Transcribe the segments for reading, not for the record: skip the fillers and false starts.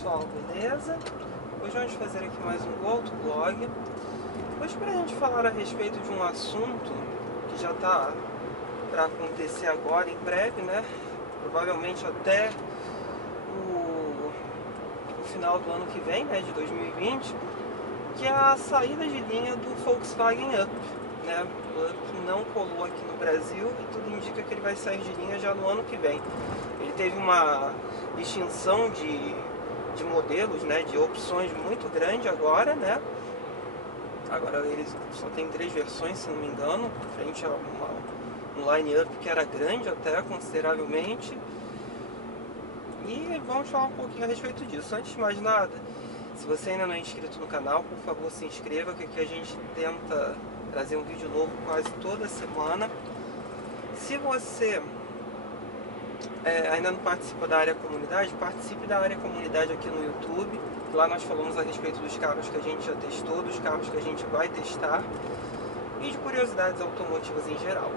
pessoal, beleza? Hoje vamos fazer aqui mais um autovlog. Hoje para a gente falar a respeito de um assunto que já está para acontecer agora em breve, né? Provavelmente até o final do ano que vem, né? De 2020, que é a saída de linha do Volkswagen Up, né? O Up não colou aqui no Brasil e tudo indica que ele vai sair de linha já no ano que vem. Ele teve uma extinção de modelos, né, de opções muito grande agora, né? Agora ele só tem 3 versões, se não me engano, frente a um line-up que era grande até, consideravelmente. E vamos falar um pouquinho a respeito disso. Antes de mais nada, se você ainda não é inscrito no canal, por favor se inscreva, que aqui a gente tenta trazer um vídeo novo quase toda semana. Se você ainda não participa da área comunidade, participe da área comunidade aqui no YouTube. Lá nós falamos a respeito dos carros que a gente já testou, dos carros que a gente vai testar e de curiosidades automotivas em geral.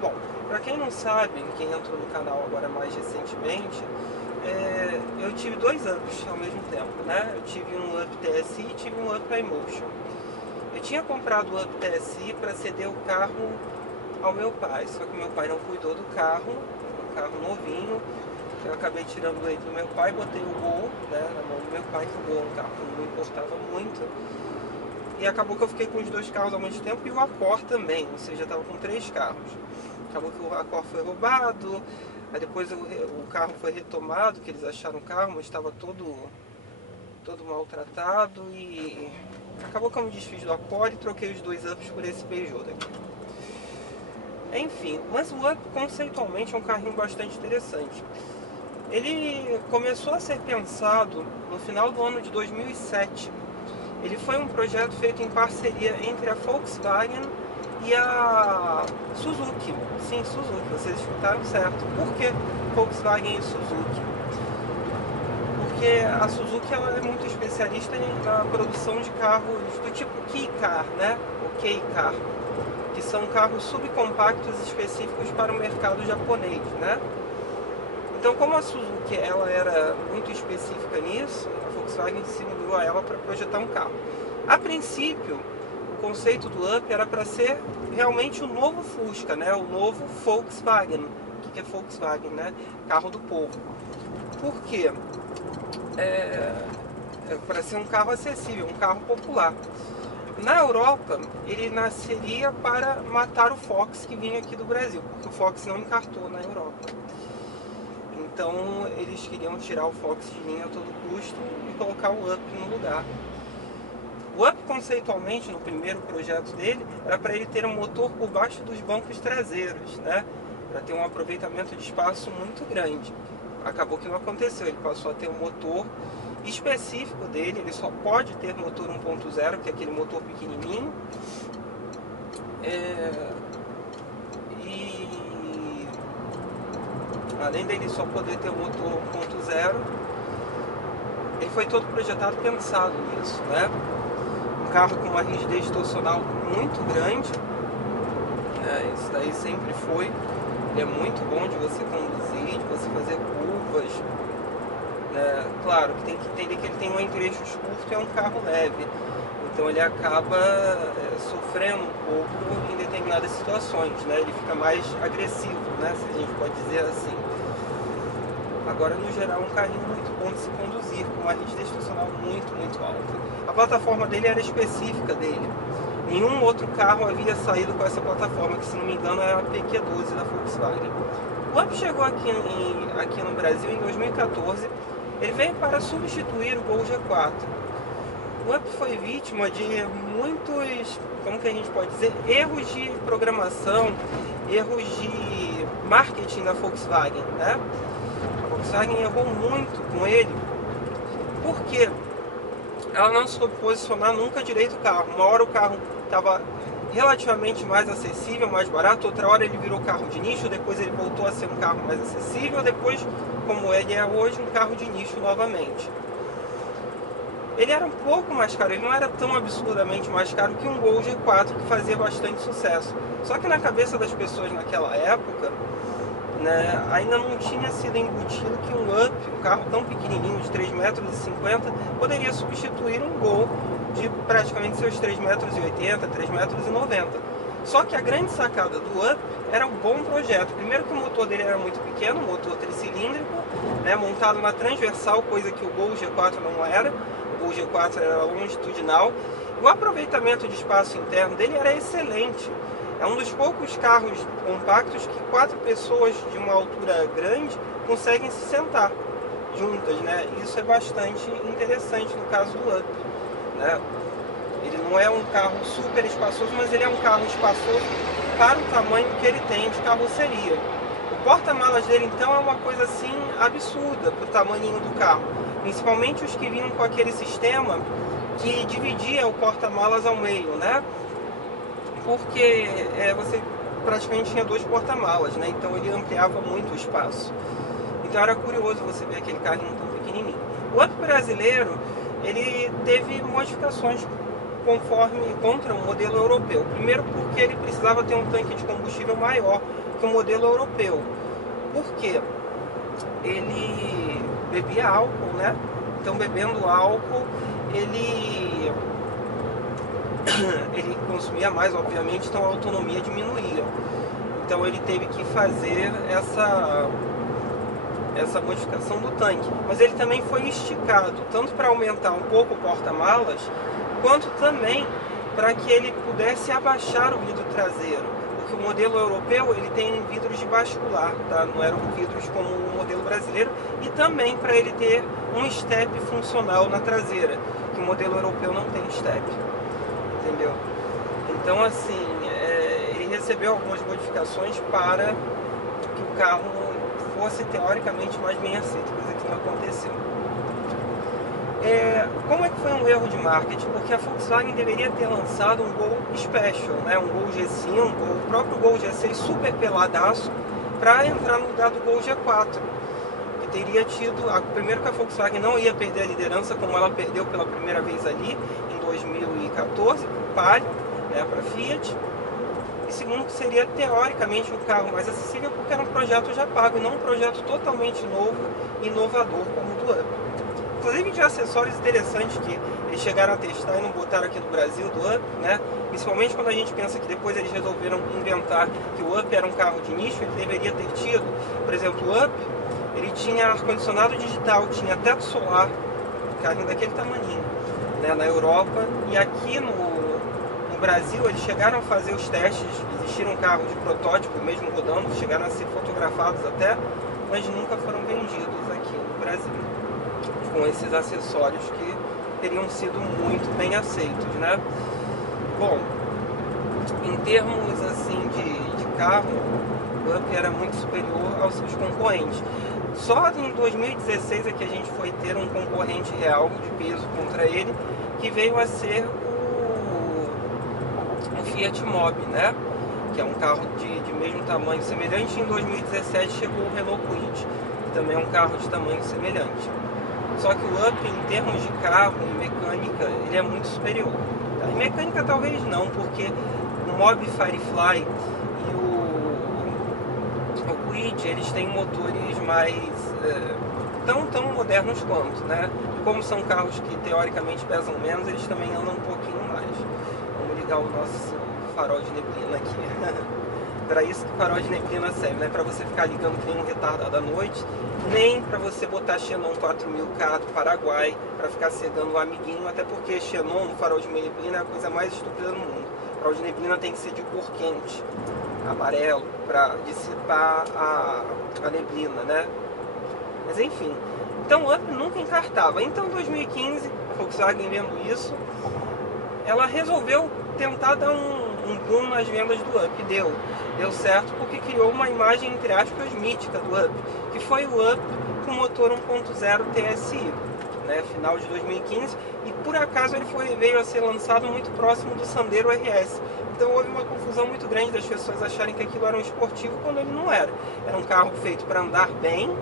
Bom, para quem não sabe, quem entrou no canal agora mais recentemente, eu tive 2 ups ao mesmo tempo, né? Eu tive um Up TSI e tive um Up iMotion. Eu tinha comprado o Up TSI para ceder o carro ao meu pai, só que meu pai não cuidou do carro, um carro novinho. Eu acabei tirando ele do meu pai, botei o Gol, né, na mão do meu pai, que o Gol é um carro que não me importava muito. E acabou que eu fiquei com os 2 carros ao mesmo tempo e o Accord também, ou seja, eu estava com 3 carros. Acabou que o Accord foi roubado, aí depois o carro foi retomado, que eles acharam o carro, mas estava todo maltratado e acabou que eu me desfiz do Accord e troquei os 2 Ups por esse Peugeot daqui. Enfim, mas o Up conceitualmente é um carrinho bastante interessante. Ele começou a ser pensado no final do ano de 2007. Ele foi um projeto feito em parceria entre a Volkswagen e a Suzuki. Sim, Suzuki, vocês escutaram certo. Por que Volkswagen e Suzuki? Porque a Suzuki ela é muito especialista na produção de carros do tipo Kei-Car, né? O Kei-Car, que são carros subcompactos específicos para o mercado japonês, né? Então, como a Suzuki ela era muito específica nisso, a Volkswagen se uniu a ela para projetar um carro. A princípio, o conceito do Up era para ser realmente o novo Fusca, né? O novo Volkswagen. O que é Volkswagen, né? Carro do povo. Por quê? Para ser um carro acessível, um carro popular. Na Europa, ele nasceria para matar o Fox que vinha aqui do Brasil, porque o Fox não encartou na Europa. Então eles queriam tirar o Fox de linha a todo custo e colocar o Up no lugar. O Up conceitualmente, no primeiro projeto dele, era para ele ter um motor por baixo dos bancos traseiros, né? Para ter um aproveitamento de espaço muito grande. Acabou que não aconteceu, ele passou a ter um motor específico dele, ele só pode ter motor 1.0, que é aquele motor pequenininho. Além dele só poder ter o motor 1.0, ele foi todo projetado pensado nisso, né? Um carro com uma rigidez torcional muito grande, né? Isso daí sempre foi. Ele é muito bom de você conduzir, de você fazer curvas, né? Claro que tem que entender que ele tem um entre-eixos curto e é um carro leve, então ele acaba sofrendo um pouco em determinadas situações, né? Ele fica mais agressivo, né? Se a gente pode dizer assim. Agora, no geral, é um carrinho muito bom de se conduzir, com uma rigidez torcional muito alta. A plataforma dele era específica dele. Nenhum outro carro havia saído com essa plataforma, que se não me engano é a PQ12 da Volkswagen. O Up chegou aqui no Brasil em 2014. Ele veio para substituir o Gol G4. O Up foi vítima de muitos, como que a gente pode dizer, erros de programação, erros de marketing da Volkswagen, né? A Volkswagen errou muito com ele, porque ela não soube posicionar nunca direito o carro. Uma hora o carro estava relativamente mais acessível, mais barato, outra hora ele virou carro de nicho, depois ele voltou a ser um carro mais acessível, depois, como ele é hoje, um carro de nicho novamente. Ele era um pouco mais caro, ele não era tão absurdamente mais caro que um Gol G4, que fazia bastante sucesso. Só que na cabeça das pessoas naquela época, né, ainda não tinha sido embutido que um Up, um carro tão pequenininho de 3,50 metros, poderia substituir um Gol de praticamente seus 3,80 metros, 3,90 metros. Só que a grande sacada do Up era um bom projeto. Primeiro que o motor dele era muito pequeno, um motor tricilíndrico, né, montado na transversal, coisa que o Gol G4 não era. O Gol G4 era longitudinal. O aproveitamento de espaço interno dele era excelente. É um dos poucos carros compactos que 4 pessoas de uma altura grande conseguem se sentar juntas, né? Isso é bastante interessante no caso do Up, né? Ele não é um carro super espaçoso, mas ele é um carro espaçoso para o tamanho que ele tem de carroceria. O porta-malas dele, então, é uma coisa assim absurda para o tamanho do carro. Principalmente os que vinham com aquele sistema que dividia o porta-malas ao meio, né? Porque você praticamente tinha 2 porta-malas, né? Então ele ampliava muito o espaço. Então era curioso você ver aquele carrinho tão pequenininho. O Up brasileiro, ele teve modificações contra o modelo europeu. Primeiro porque ele precisava ter um tanque de combustível maior que o modelo europeu. Por quê? Ele bebia álcool, né? Então, bebendo álcool, ele consumia mais, obviamente, então a autonomia diminuía. Então ele teve que fazer essa modificação do tanque. Mas ele também foi esticado, tanto para aumentar um pouco o porta-malas, quanto também para que ele pudesse abaixar o vidro traseiro. Porque o modelo europeu ele tem vidros de bascular, tá? Não eram vidros como o modelo brasileiro. E também para ele ter um step funcional na traseira, que o modelo europeu não tem step. Entendeu? Então, assim, ele recebeu algumas modificações para que o carro fosse teoricamente mais bem aceito, coisa que não aconteceu. Como é que foi um erro de marketing? Porque a Volkswagen deveria ter lançado um Gol Special, né? Um Gol G5, o próprio Gol G6 super peladaço, para entrar no lugar do Gol G4. Teria tido, primeiro que a Volkswagen não ia perder a liderança como ela perdeu pela primeira vez ali em 2014 para o Palio, né, para a Fiat, e segundo que seria teoricamente um carro mais acessível porque era um projeto já pago e não um projeto totalmente novo e inovador como o do Up. Inclusive de acessórios interessantes que eles chegaram a testar e não botaram aqui no Brasil do Up, né? Principalmente quando a gente pensa que depois eles resolveram inventar que o Up era um carro de nicho, ele deveria ter tido, por exemplo, o Up, ele tinha ar-condicionado digital, tinha teto solar, carrinho daquele tamaninho, né, na Europa. E aqui no Brasil eles chegaram a fazer os testes, existiram carros de protótipo mesmo rodando, chegaram a ser fotografados até, mas nunca foram vendidos aqui no Brasil, com esses acessórios que teriam sido muito bem aceitos, né? Bom, em termos assim de carro, o Up era muito superior aos seus concorrentes. Só em 2016 é que a gente foi ter um concorrente real de peso contra ele, que veio a ser o Fiat Mobi, né? Que é um carro de mesmo tamanho semelhante. Em 2017 chegou o Renault Kwid, que também é um carro de tamanho semelhante. Só que o Up, em termos de carro e mecânica, ele é muito superior. Tá? Em mecânica talvez não, porque o Mobi Firefly e o Kwid, eles têm motores mais tão modernos quanto, né? E como são carros que teoricamente pesam menos, eles também andam um pouquinho mais. Vamos ligar o nosso farol de neblina aqui. Para isso que o farol de neblina serve, não é para você ficar ligando que nem um retardado à noite, nem para você botar Xenon 4000K do Paraguai para ficar cegando o amiguinho, até porque Xenon no farol de neblina é a coisa mais estúpida do mundo. O farol de neblina tem que ser de cor quente, amarelo, para dissipar a neblina, né? Mas enfim, então o Up nunca encartava. Então em 2015, a Volkswagen vendo isso, ela resolveu tentar dar um boom nas vendas do Up. Deu certo porque criou uma imagem, entre aspas, mítica do Up, que foi o Up com motor 1.0 TSI, né, final de 2015, e por acaso ele veio a ser lançado muito próximo do Sandero RS. Então houve uma confusão muito grande das pessoas acharem que aquilo era um esportivo quando ele não era. Era um carro feito para andar bem,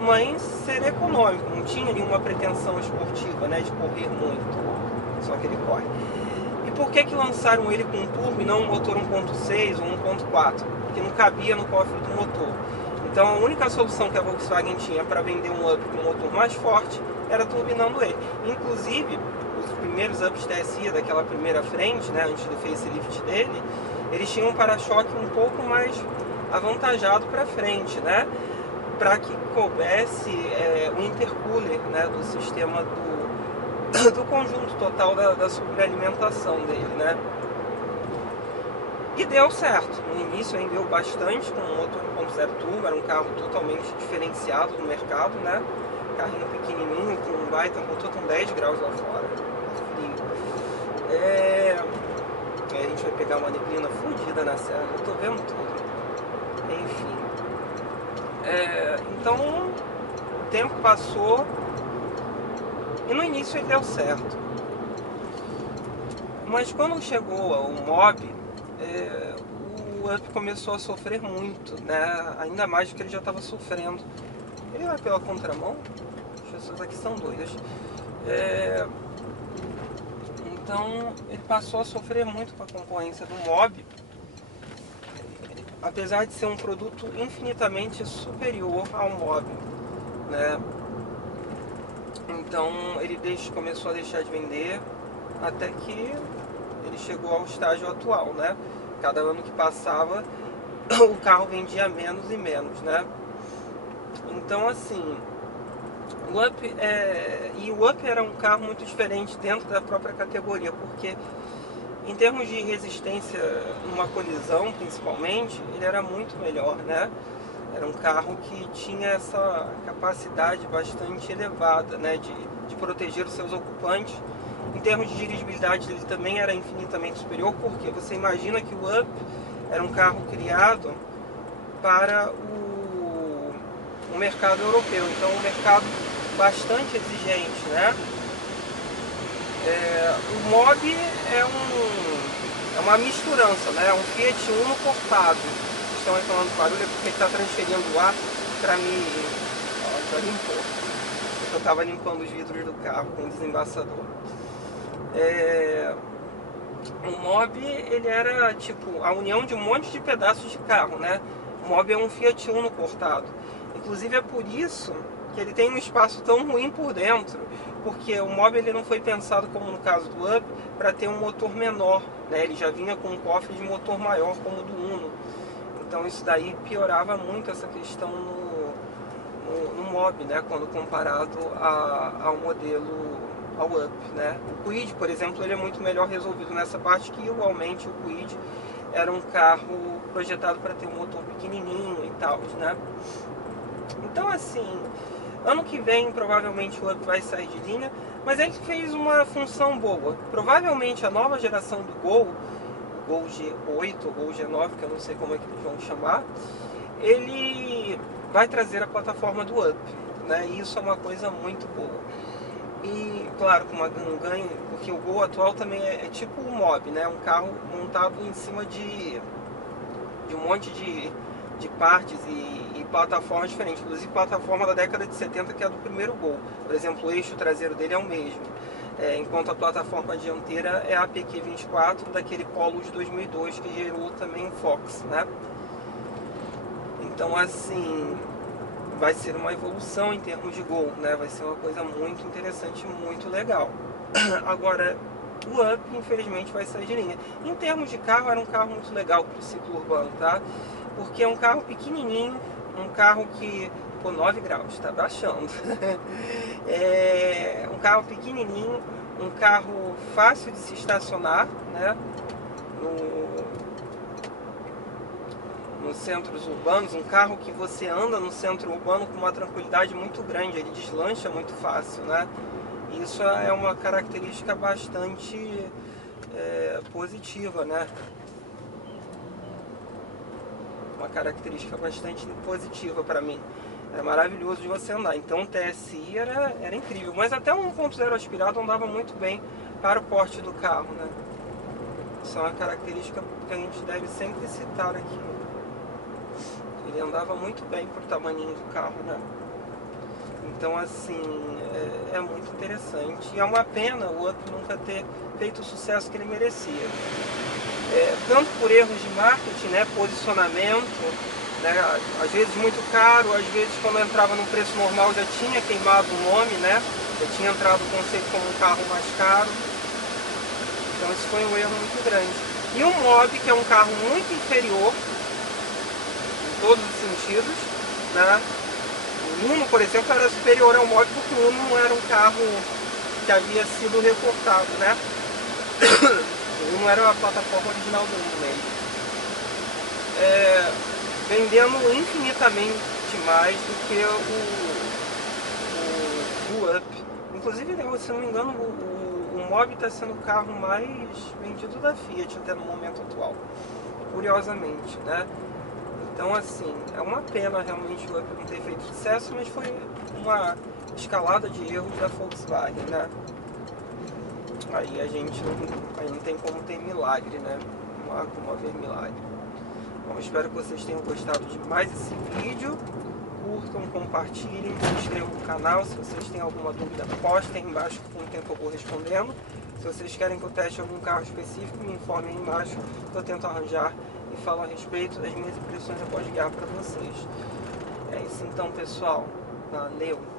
mas ser econômico, não tinha nenhuma pretensão esportiva, né, de correr muito, só que ele corre. E por que lançaram ele com um turbo e não um motor 1.6 ou 1.4? Porque não cabia no cofre do motor. Então a única solução que a Volkswagen tinha para vender um Up com um motor mais forte era turbinando ele. Inclusive, os primeiros Ups TSI daquela primeira frente, né, antes do facelift dele, eles tinham um para-choque um pouco mais avantajado para frente, né, para que coubesse o intercooler, né, do sistema do conjunto total da superalimentação dele, né. E deu certo. No início rendeu bastante com o motor 1.0 turbo, era um carro totalmente diferenciado no mercado, né? Carrinho pequenininho, com um baita motor com 10 graus lá fora. Frio. A gente vai pegar uma neblina fodida na serra, eu tô vendo tudo. Enfim. Então, o tempo passou e no início ele deu certo. Mas quando chegou o Mobi, o Up começou a sofrer muito, né? Ainda mais do que ele já estava sofrendo. Ele vai pela contramão? As pessoas aqui são doidas. Então ele passou a sofrer muito com a concorrência do Mobi, apesar de ser um produto infinitamente superior ao Mobi, né? Então ele começou a deixar de vender até que ele chegou ao estágio atual, né? Cada ano que passava, o carro vendia menos e menos, né? Então, assim, o Up era um carro muito diferente dentro da própria categoria, porque em termos de resistência numa colisão, principalmente, ele era muito melhor, né? Era um carro que tinha essa capacidade bastante elevada, né, de proteger os seus ocupantes. Em termos de dirigibilidade, ele também era infinitamente superior, porque você imagina que o Up era um carro criado para o mercado europeu, então um mercado bastante exigente, né? O Mobi é uma misturança, né? É um Fiat Uno cortado. Vocês estão reclamando do barulho, é porque ele está transferindo o ar para mim. Ó, já limpou. Eu estava limpando os vidros do carro com o desembaçador. O Mobi, ele era tipo a união de um monte de pedaços de carro, né? O Mobi é um Fiat Uno cortado. Inclusive é por isso que ele tem um espaço tão ruim por dentro, porque o Mobi ele não foi pensado, como no caso do Up, para ter um motor menor, né? Ele já vinha com um cofre de motor maior, como o do Uno. Então isso daí piorava muito essa questão no Mobi, né? Quando comparado ao modelo, ao Up, né? O Kwid, por exemplo, ele é muito melhor resolvido nessa parte, que igualmente o Kwid era um carro projetado para ter um motor pequenininho e tal, né? Então, assim, ano que vem provavelmente o Up vai sair de linha, mas ele fez uma função boa. Provavelmente a nova geração do Gol, o Gol G8 ou Gol G9, que eu não sei como é que eles vão chamar, ele vai trazer a plataforma do Up, né? E isso é uma coisa muito boa. E claro, com um ganho, porque o Gol atual também é tipo o Mobi, né? Um carro montado em cima de um monte de partes e plataformas diferentes, inclusive plataforma da década de 70, que é a do primeiro Gol. Por exemplo, o eixo traseiro dele é o mesmo, enquanto a plataforma dianteira é a PQ24 daquele Polo de 2002 que gerou também o Fox, né? Então, assim, vai ser uma evolução em termos de Gol, né? Vai ser uma coisa muito interessante, muito legal. Agora, o Up, infelizmente, vai sair de linha. Em termos de carro, era um carro muito legal para o ciclo urbano, tá? Porque é um carro pequenininho, um carro que... Pô, 9 graus, tá baixando. É um carro pequenininho, um carro fácil de se estacionar, né? Nos centros urbanos, um carro que você anda no centro urbano com uma tranquilidade muito grande, ele deslancha muito fácil, né? Isso é uma característica bastante positiva, né? Uma característica bastante positiva para mim. É maravilhoso de você andar. Então o TSI era incrível, mas até um 1.0 aspirado andava muito bem para o porte do carro, né? Isso é uma característica que a gente deve sempre citar aqui. Ele andava muito bem para o tamanho do carro, né? Então, assim, é muito interessante. E é uma pena o Up nunca ter feito o sucesso que ele merecia. Tanto por erros de marketing, né, posicionamento, né? Às vezes muito caro, às vezes quando entrava no preço normal já tinha queimado o nome, né? Já tinha entrado o conceito como um carro mais caro. Então isso foi um erro muito grande. E o Mobi, que é um carro muito inferior em todos os sentidos, né? O Uno, por exemplo, era superior ao Mobi porque o Uno não era um carro que havia sido reportado, né? O Uno era a plataforma original do Uno mesmo. Vendendo infinitamente mais do que o Up. Inclusive, se não me engano, o Mobi está sendo o carro mais vendido da Fiat até no momento atual, curiosamente, né? Então, assim, é uma pena realmente o Up não ter feito sucesso, mas foi uma escalada de erros da Volkswagen, né? Aí a gente não tem como ter milagre, né? Não há como haver milagre. Bom, espero que vocês tenham gostado de mais esse vídeo. Curtam, compartilhem, se inscrevam no canal. Se vocês têm alguma dúvida, postem aí embaixo que com o tempo eu vou respondendo. Se vocês querem que eu teste algum carro específico, me informem aí embaixo que eu tento arranjar e falo a respeito das minhas impressões após guiar para vocês. É isso então, pessoal. Valeu!